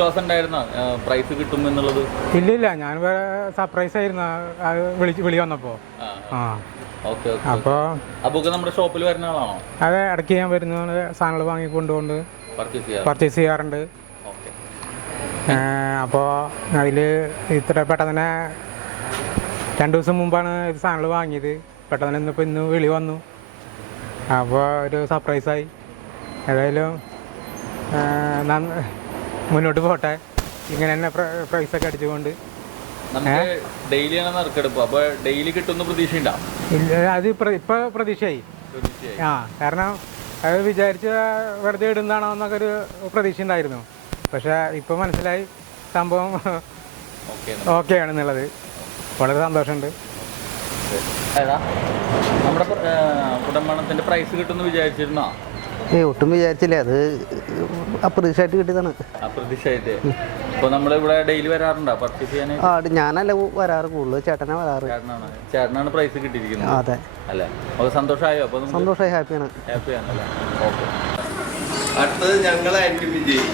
വിശ്വാസം ഉണ്ടായിരുന്ന പ്രൈസ് കിട്ടും എന്നുള്ളത്? ഇല്ല, ഞാൻ സർപ്രൈസ് ആയിരുന്നു വിളി വന്നപ്പോൾ. അപ്പോൾ നമ്മുടെ ഷോപ്പിൽ വരുന്ന ആളാണോ? അതെ, ഇടയ്ക്ക് ഞാൻ വരുന്ന സാധനങ്ങൾ വാങ്ങിക്കൊണ്ടുകൊണ്ട് പർച്ചേസ് ചെയ്യാറുണ്ട്. അപ്പോൾ അതിൽ ഇത്ര പെട്ടെന്ന് തന്നെ 2 ദിവസം മുമ്പാണ് ഇത് സാധനങ്ങൾ വാങ്ങിയത്. പെട്ടെന്ന് തന്നെ ഇന്ന് വിളി വന്നു. അപ്പോൾ ഒരു സർപ്രൈസായി. ഏതായാലും മുന്നോട്ട് പോട്ടെ, ഇങ്ങനെ തന്നെ പ്രൈസൊക്കെ അടിച്ചുകൊണ്ട്. ഡെയിലി കിട്ടുന്ന പ്രതീക്ഷയുണ്ടോ? ഇല്ല, അത് ഇപ്പോൾ പ്രതീക്ഷയായി. കാരണം അത് വിചാരിച്ച വെറുതെ ഇടുന്നതാണോ എന്നൊക്കെ ഒരു പ്രതീക്ഷ ഉണ്ടായിരുന്നു. പക്ഷേ ഇപ്പോൾ മനസ്സിലായി സംഭവം ഓക്കെ ആണെന്നുള്ളത്. വളരെ സന്തോഷമുണ്ട്. നമ്മുടെ കുടംബണത്തിന്റെ പ്രൈസ് കിട്ടുമെന്ന് വിചാരിച്ചിരുന്നോ? ഒട്ടും വിചാരിച്ചില്ല. അത് അപ്രതീക്ഷയായിട്ട് കിട്ടിയതാണ്. അപ്രതീക്ഷയായിട്ട്. ഇപ്പോൾ നമ്മളിവിടെ ഡെയിലി വരാറുണ്ടോ പർച്ചേസ് ചെയ്യാൻ? ഞാനല്ല വരാറ്, കൂടുതൽ ചേട്ടനാ വരാറ്. ചേട്ടനാണ് പ്രൈസ് കിട്ടിയിരിക്കുന്നത്. അതെ അല്ലേ? അപ്പോൾ സന്തോഷമായോ? അപ്പോൾ സന്തോഷമായി, ഹാപ്പിയാണ്. ഹാപ്പിയാണല്ലേ? ഓക്കെ. അടുത്തത് ഞങ്ങളായിരിക്കും വിജയി.